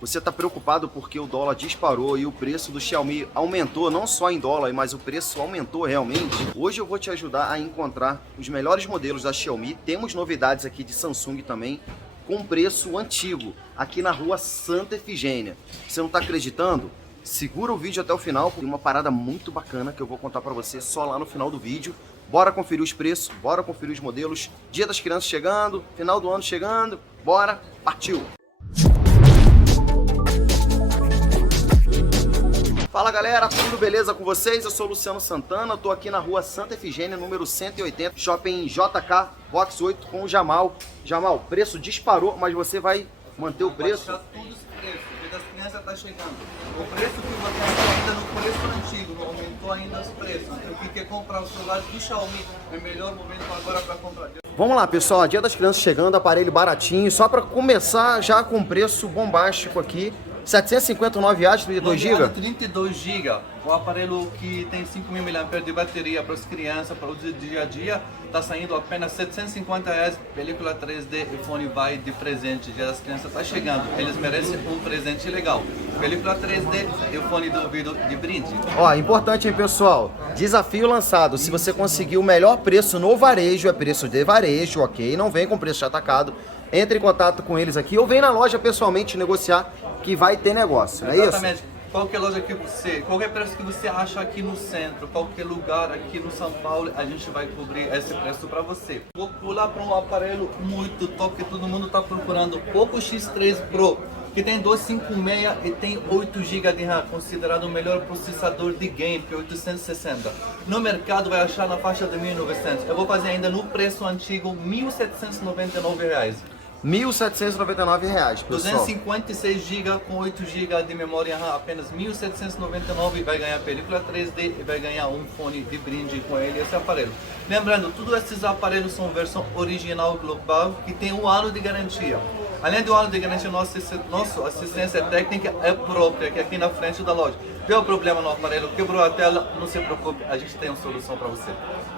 Você está preocupado porque o dólar disparou e o preço do Xiaomi aumentou, não só em dólar, mas o preço aumentou realmente? Hoje eu vou te ajudar a encontrar os melhores modelos da Xiaomi. Temos novidades aqui de Samsung também, com preço antigo, aqui na rua Santa Efigênia. Você não está acreditando? Segura o vídeo até o final, tem uma parada muito bacana que eu vou contar para você só lá no final do vídeo. Bora conferir os preços, bora conferir os modelos. Dia das Crianças chegando, final do ano chegando, bora, partiu! Fala galera, tudo beleza com vocês? Eu sou o Luciano Santana, tô aqui na rua Santa Efigênia, número 180, shopping JK, box 8 com o Jamal. Jamal, preço disparou, mas você vai manter o preço? Vai baixar todos os preços, o Dia das Crianças está chegando. O preço que você achou ainda no preço antigo, não aumentou ainda os preços. Então quem quer comprar o celular do Xiaomi, é o melhor momento agora para comprar. Vamos lá pessoal, Dia das Crianças chegando, aparelho baratinho, só para começar já com preço bombástico aqui. 759 reais, 32 GB? 32 GB. O aparelho que tem 5.000 mAh de bateria para as crianças, para o dia a dia, está saindo apenas 750 reais. Película 3D e fone vai de presente. Dia das Crianças está chegando. Eles merecem um presente legal. Película 3D e o fone de ouvido de brinde. Ó, importante, hein, pessoal? Desafio lançado. Se você conseguir o melhor preço no varejo, é preço de varejo, ok? Não vem com preço de atacado. Entre em contato com eles aqui ou vem na loja pessoalmente negociar, que vai ter negócio, não é isso? Exatamente. Qualquer loja que você, qualquer preço que você acha aqui no centro, qualquer lugar aqui no São Paulo, a gente vai cobrir esse preço para você. Vou pular para um aparelho muito top que todo mundo está procurando, Poco X3 Pro, que tem 256 e tem 8 GB de RAM, considerado o melhor processador de game, que é 860. No mercado vai achar na faixa de 1.900. Eu vou fazer ainda no preço antigo, R$ 1.799. R$ 1.799 reais, pessoal. 256 GB com 8 GB de memória RAM, apenas 1.799, vai ganhar película 3D e vai ganhar um fone de brinde com ele, esse aparelho. Lembrando, todos esses aparelhos são versão original global, que tem 1 ano de garantia. Além do ano de garantia, nossa assistência técnica é própria, que é aqui na frente da loja. Deu problema no aparelho, quebrou a tela, não se preocupe, a gente tem uma solução para você.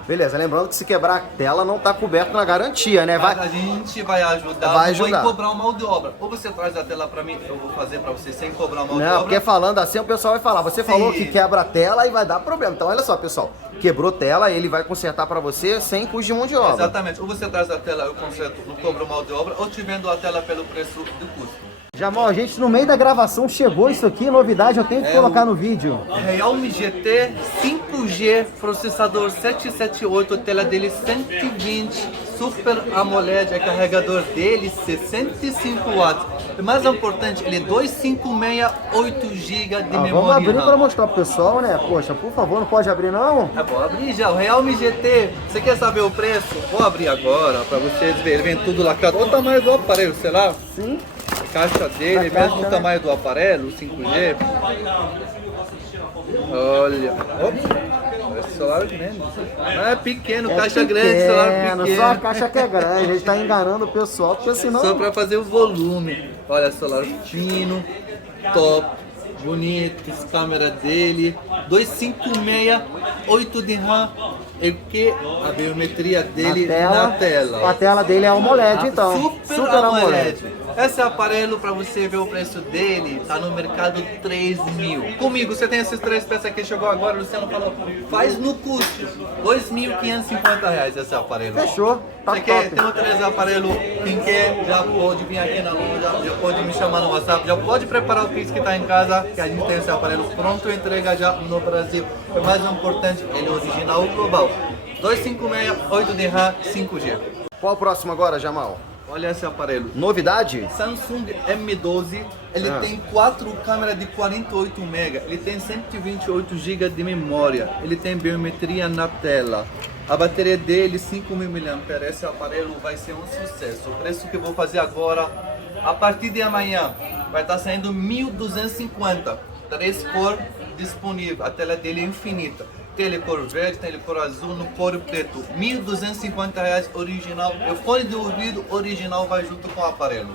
Beleza, lembrando que se quebrar a tela não está coberto na garantia, né? Mas a gente vai ajudar, vai não vai cobrar uma mão de obra. Ou você traz a tela para mim, eu vou fazer para você sem cobrar uma mão de obra. Não, porque falando assim o pessoal vai falar, você Sim. falou que quebra a tela e vai dar problema. Então olha só, pessoal, quebrou tela, ele vai consertar para você sem custo de mão de obra. Exatamente, ou você traz a tela, eu conserto, não cobro mão de obra, ou te vendo a tela pelo preço do custo. Jamal, a gente no meio da gravação chegou isso aqui, novidade, eu tenho que colocar no vídeo. Realme GT 5G, processador 778, tela dele 120, Super AMOLED, é carregador dele 65 watts. O mais importante, ele é 256, 8 GB de memória. Vamos abrir RAM. para mostrar pro pessoal, né? Poxa, por favor, não pode abrir não? Vou abrir já, o Realme GT, você quer saber o preço? Vou abrir agora para vocês verem, ele vem tudo lacrado. Olha o tamanho do aparelho, sei lá. Sim. A caixa dele, mesmo o tamanho do aparelho, 5G. Olha, opa, esse celular é grande. Não é pequeno, caixa grande, celular pequeno. Só a caixa que é grande, a gente tá enganando o pessoal, porque senão... Só para fazer o volume. Olha, celular fino, top, bonito, essa câmera dele, 256, 8 de RAM. E que a biometria dele na tela. A tela dele é AMOLED, então. Super AMOLED. Esse aparelho, para você ver o preço dele, tá no mercado 3.000. Comigo, você tem esses 3 peças que chegou agora, o Luciano falou, faz no custo, R$ 2.550 esse aparelho. Fechou, tá você top. quer, tem outros aparelhos, quem quer, já pode vir aqui na loja, já pode me chamar no WhatsApp, já pode preparar o Pix que tá em casa, que a gente tem esse aparelho pronto, entrega já no Brasil. O mais importante, ele é original global. 256, 8 de RAM, 5G. Qual o próximo agora, Jamal? Olha esse aparelho. Novidade? Samsung M12, ele tem 4 câmeras de 48 MB, ele tem 128 GB de memória, ele tem biometria na tela. A bateria dele 5.000 mAh, esse aparelho vai ser um sucesso. O preço que eu vou fazer agora, a partir de amanhã, vai estar saindo 1.250, 3 cores disponível, a tela dele é infinita. Tem ele cor verde, tem ele cor azul, no cor preto. R$ 1.250 original. O fone de ouvido original vai junto com o aparelho.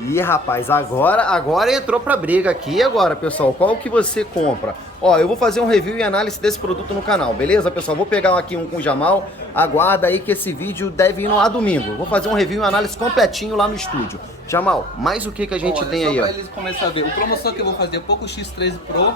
Ih, rapaz, agora entrou pra briga aqui. E agora, pessoal, qual que você compra? Ó, eu vou fazer um review e análise desse produto no canal, beleza, pessoal? Vou pegar aqui um com o Jamal. Aguarda aí que esse vídeo deve ir no ar domingo. Vou fazer um review e análise completinho lá no estúdio. Jamal, mais o que a gente tem aí, só ó? pra eles começarem a ver. O promoção que eu vou fazer, Poco X3 Pro,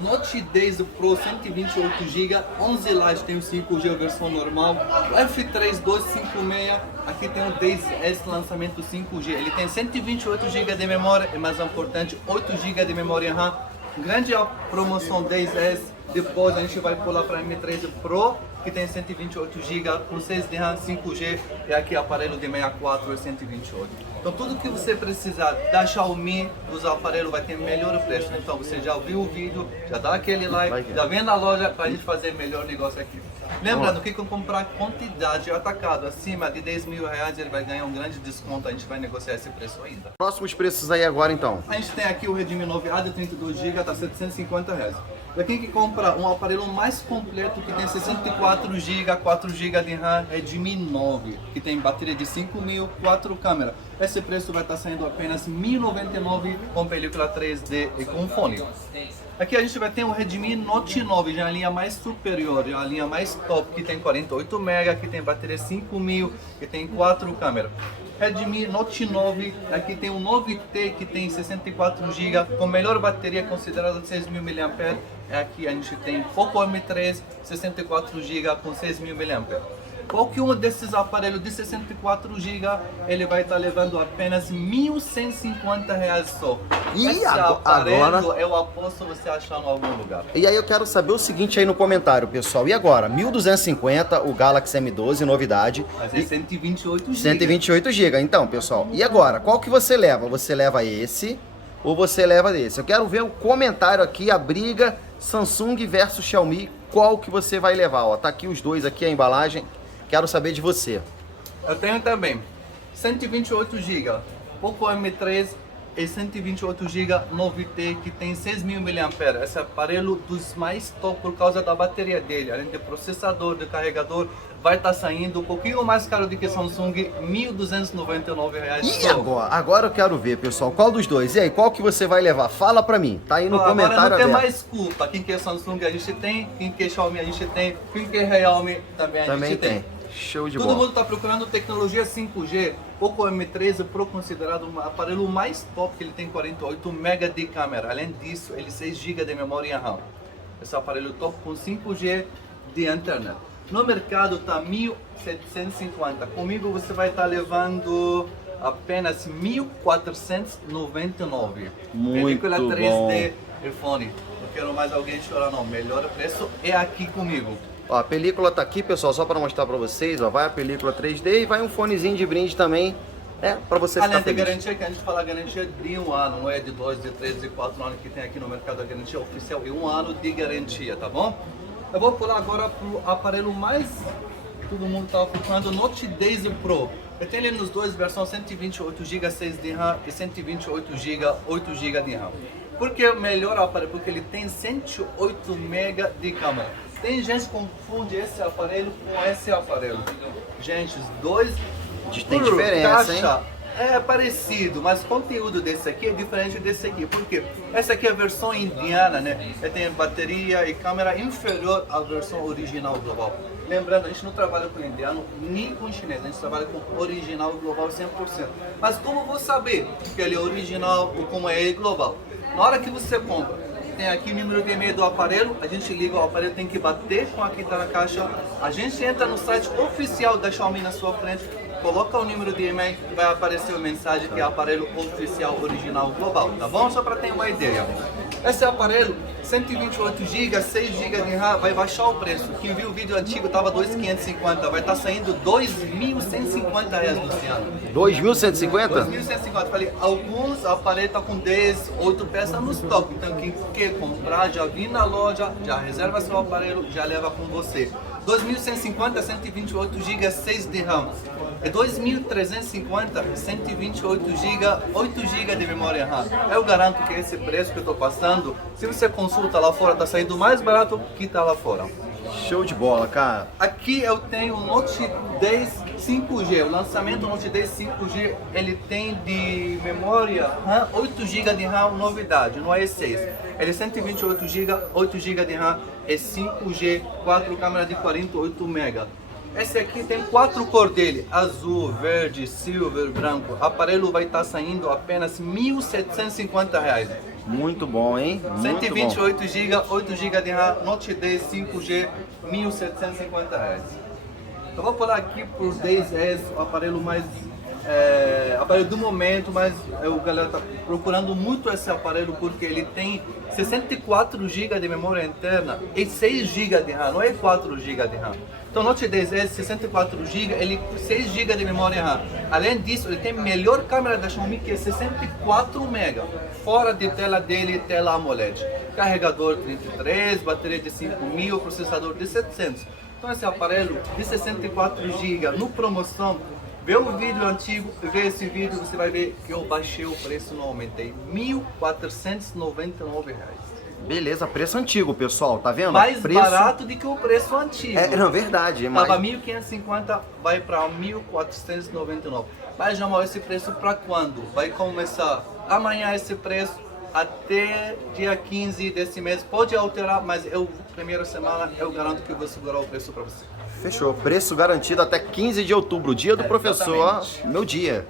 Note 10 Pro 128 GB, 11 Lite tem o 5G, a versão normal, o F3 256, aqui tem o 10S lançamento 5G, ele tem 128 GB de memória, e mais importante, 8 GB de memória RAM, grande a promoção 10S, depois a gente vai pular para M3 Pro, que tem 128 GB, com 6 de RAM 5G, e aqui aparelho de 64 e 128. Então tudo que você precisar da Xiaomi, dos aparelhos, vai ter melhor preço. Então você já viu o vídeo, já dá aquele like, já vem na loja para a gente fazer melhor negócio aqui. Lembrando que quem comprar quantidade atacado acima de 10 mil reais, ele vai ganhar um grande desconto, a gente vai negociar esse preço ainda. Próximos preços aí agora então. A gente tem aqui o Redmi 9A de 32 GB, tá 750 reais. Para quem que compra um aparelho mais completo, que tem 64 GB, 4 GB de RAM, Redmi 9, que tem bateria de 5.000, 4 câmeras. Esse preço vai estar saindo apenas R$ 1.099 com película 3D e com fone. Aqui a gente vai ter o Redmi Note 9, já a linha mais superior, já a linha mais top, que tem 48 MB, que tem bateria 5.000, que tem 4 câmeras. Redmi Note 9, aqui tem o 9T, que tem 64 GB, com melhor bateria considerada de 6.000 mAh. Aqui a gente tem Poco M3, 64 GB com 6.000 mAh. Qualquer um desses aparelhos de 64 GB, ele vai estar levando apenas R$ 1.150 só. E esse aparelho eu aposto você achar em algum lugar. E aí eu quero saber o seguinte aí no comentário, pessoal. E agora? 1.250, o Galaxy M12, novidade. Mas é 128 GB. 128 GB. Então, pessoal, e agora? Qual que você leva? Você leva esse ou você leva esse? Eu quero ver o comentário aqui, a briga Samsung versus Xiaomi. Qual que você vai levar? Ó, tá aqui os dois, aqui a embalagem. Quero saber de você. Eu tenho também 128 GB, Poco M3 e 128 GB 9T, que tem 6.000 mAh. Esse aparelho dos mais top por causa da bateria dele, além do processador, do carregador, vai estar saindo um pouquinho mais caro do que Samsung, R$ 1.299 reais. E agora eu quero ver, pessoal, qual dos dois? E aí, qual que você vai levar? Fala pra mim, tá aí no comentário agora não tem aberto. mais culpa, quem quer Samsung a gente tem, quem quer Xiaomi a gente tem, quem quer Realme também a gente tem. Show de Todo bola. mundo está procurando tecnologia 5G. Poco M13 Pro considerado um aparelho mais top, que ele tem 48 MB de câmera. Além disso, ele 6 GB de memória RAM. Esse aparelho top com 5G de internet. No mercado está 1.750. Comigo você vai estar levando apenas 1.499. Película 3D e fone. Não quero mais alguém chorar não. Melhor preço é aqui comigo. Ó, a película tá aqui, pessoal, só para mostrar para vocês, ó, vai a película 3D e vai um fonezinho de brinde também, para você ficar além de feliz. garantia, que a gente fala garantia de 1 ano, não é de 2, de 3, de 4 anos que tem aqui no mercado, a garantia oficial é 1 ano de garantia, tá bom? Eu vou pular agora pro aparelho mais todo mundo tá procurando, Note 10 Pro. Eu tenho ele nos dois versões, 128 GB 6 de RAM e 128 GB 8 GB de RAM. Por que melhor aparelho? Porque ele tem 108 MB de câmera. Tem gente que confunde esse aparelho com esse aparelho. Gente, os dois tem diferença, caixa, hein? é parecido, mas o conteúdo desse aqui é diferente desse aqui. Por quê? Essa aqui é a versão indiana, né? Ele tem bateria e câmera inferior à versão original global. Lembrando, a gente não trabalha com indiano nem com chinês, a gente trabalha com original global 100%. Mas como vou saber que ele é original ou como é global? Na hora que você compra, tem aqui o número de e-mail do aparelho, a gente liga o aparelho, tem que bater com aqui tá na caixa, a gente entra no site oficial da Xiaomi na sua frente, coloca o número de e-mail, vai aparecer a mensagem que é aparelho oficial original global, tá bom? Só para ter uma ideia. Esse aparelho, 128 GB, 6 GB de RAM, vai baixar o preço. Quem viu o vídeo antigo tava 2.550, vai estar saindo 2.150 reais, Luciano. 2.150? 2.150. Falei, alguns aparelhos tá com 10, 8 peças no estoque. Então quem quer comprar, já vem na loja, já reserva seu aparelho, já leva com você. 2.150, 128 GB, 6 de RAM. É 2.350, 128 GB, 8 GB de memória RAM. Eu garanto que esse preço que eu estou passando, se você consulta lá fora, está saindo mais barato que está lá fora. Show de bola, cara. Aqui eu tenho o Note 10 5G, o lançamento Note 10 5G, ele tem de memória RAM, 8 GB de RAM, novidade, não é 6. Ele é 128 GB, 8 GB de RAM, é 5G, 4 câmeras de 48 MB. Esse aqui tem 4 cores dele, azul, verde, silver, branco. O aparelho vai estar saindo apenas R$ 1.750. Muito bom, hein? Muito 128 GB, 8 GB de RAM, Note 10 5G, R$ 1.750. Eu vou falar aqui por 10S, o aparelho mais aparelho do momento, mas o galera tá procurando muito esse aparelho porque ele tem 64 GB de memória interna e 6 GB de RAM, não é 4 GB de RAM. Então, Note 10S 64 GB, ele 6 GB de memória RAM. Além disso, ele tem a melhor câmera da Xiaomi, que é 64 MB, fora de tela dele, tela AMOLED. Carregador 33, bateria de 5.000, processador de 700. Então, esse aparelho de 64 GB no promoção, vê o vídeo antigo, vê esse vídeo, você vai ver que eu baixei o preço, não aumentei, R$ 1.499. Beleza, preço antigo, pessoal, tá vendo? Mais preço... barato do que o preço antigo. Não, verdade. Mas... Tava 1.550, vai para 1.499. Mas, Jamal, esse preço para quando? Vai começar amanhã esse preço até dia 15 desse mês. Pode alterar, mas primeira semana, eu garanto que eu vou segurar o preço para você. Fechou. Preço garantido até 15 de outubro, dia do professor, exatamente. Meu dia.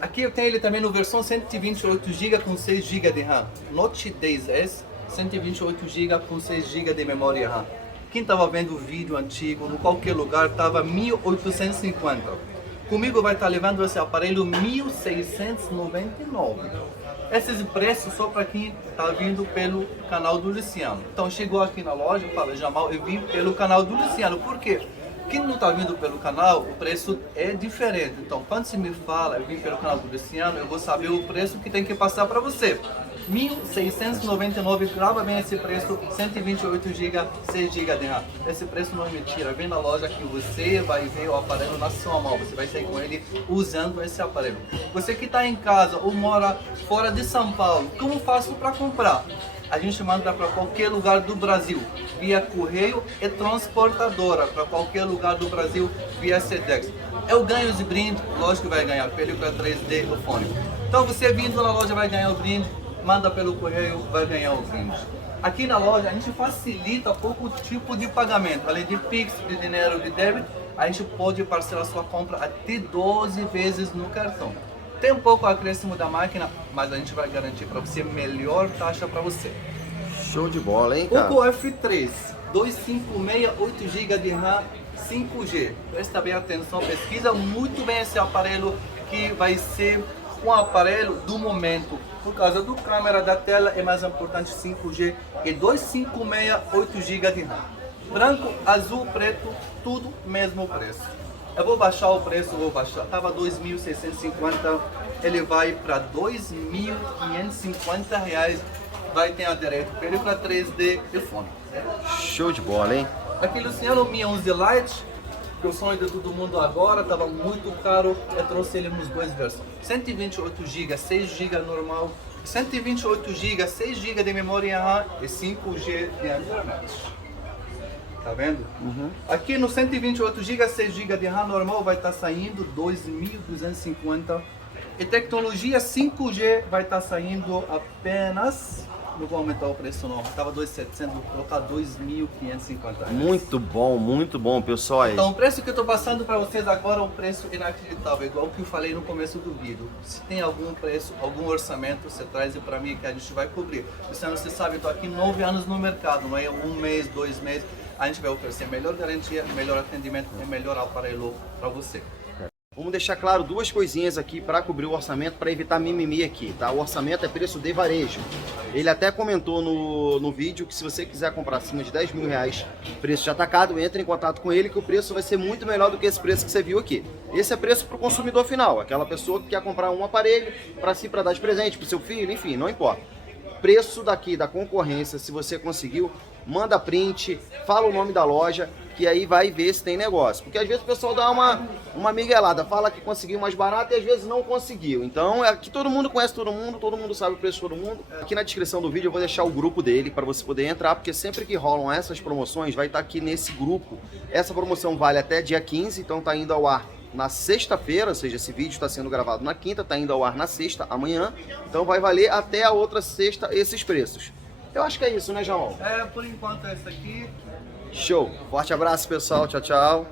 Aqui eu tenho ele também no versão 128 GB com 6 GB de RAM. Note 10S, 128 GB com 6 GB de memória RAM. Quem estava vendo o vídeo antigo, em qualquer lugar, estava 1.850. Comigo vai estar levando esse aparelho 1.699. Esses preços só para quem está vindo pelo canal do Luciano. Então chegou aqui na loja, fala, Jamal, eu vim pelo canal do Luciano. Por quê? Quem não está vindo pelo canal, o preço é diferente. Então, quando você me fala, eu vim pelo canal do Luciano, eu vou saber o preço que tem que passar para você. 1.699, grava bem esse preço, 128 GB, 6 GB de RAM. Esse preço não é mentira, vem na loja que você vai ver o aparelho na sua mão, você vai sair com ele usando esse aparelho. Você que está em casa ou mora fora de São Paulo, como faço para comprar? A gente manda para qualquer lugar do Brasil, via correio e transportadora, para qualquer lugar do Brasil, via Sedex. Eu ganho os brindes, lógico que vai ganhar, película 3D, o fone. Então você vindo na loja vai ganhar o brinde, manda pelo correio, vai ganhar o brinde. Aqui na loja a gente facilita pouco tipo de pagamento, além de Pix, de dinheiro, de débito, a gente pode parcelar sua compra até 12 vezes no cartão. Tem um pouco acréscimo da máquina, mas a gente vai garantir para você melhor taxa para você. Show de bola, hein, cara? Poco F3, 256, 8 GB de RAM, 5G. Presta bem atenção, pesquisa muito bem esse aparelho, que vai ser um aparelho do momento. Por causa do câmera da tela é mais importante 5G e 256, 8 GB de RAM. Branco, azul, preto, tudo mesmo preço. Eu vou baixar o preço, estava 2.650, ele vai para 2.550 reais, vai ter direito película 3D e fone. Show de bola, hein? Aqui, Luciano, Mi 11 Lite, que o sonho de todo mundo agora, estava muito caro, eu trouxe ele nos dois versões. 128 GB, 6 GB normal, 128 GB, 6 GB de memória RAM e 5G de internet. Tá vendo? Aqui no 128 GB, 6 GB de RAM normal vai estar saindo 2.250. E tecnologia 5G vai estar saindo apenas... Não vou aumentar o preço não, estava 2.700, vou colocar 2.550. Muito bom, pessoal. Então o preço que eu estou passando para vocês agora é um preço inacreditável, igual que eu falei no começo do vídeo. Se tem algum preço, algum orçamento, você traz para mim que a gente vai cobrir. Você sabe, eu estou aqui 9 anos no mercado, não é 1 mês, 2 meses. A gente vai oferecer melhor garantia, melhor atendimento e melhor aparelho para você. Vamos deixar claro duas coisinhas aqui para cobrir o orçamento, para evitar mimimi aqui, tá? O orçamento é preço de varejo. Ele até comentou no vídeo que se você quiser comprar acima de 10 mil reais, preço de atacado, entre em contato com ele que o preço vai ser muito melhor do que esse preço que você viu aqui. Esse é preço para o consumidor final, aquela pessoa que quer comprar um aparelho para si, para dar de presente, para o seu filho, enfim, não importa. Preço daqui da concorrência, se você conseguiu, manda print, fala o nome da loja, que aí vai ver se tem negócio. Porque às vezes o pessoal dá uma miguelada, fala que conseguiu mais barato e às vezes não conseguiu. Então aqui todo mundo conhece todo mundo sabe o preço de todo mundo. Aqui na descrição do vídeo eu vou deixar o grupo dele para você poder entrar, porque sempre que rolam essas promoções vai estar aqui nesse grupo. Essa promoção vale até dia 15, então tá indo ao ar na sexta-feira, ou seja, esse vídeo está sendo gravado na quinta, está indo ao ar na sexta, amanhã. Então vai valer até a outra sexta esses preços. Eu acho que é isso, né, João? Por enquanto é esse aqui. Show. Forte abraço, pessoal. Tchau, tchau.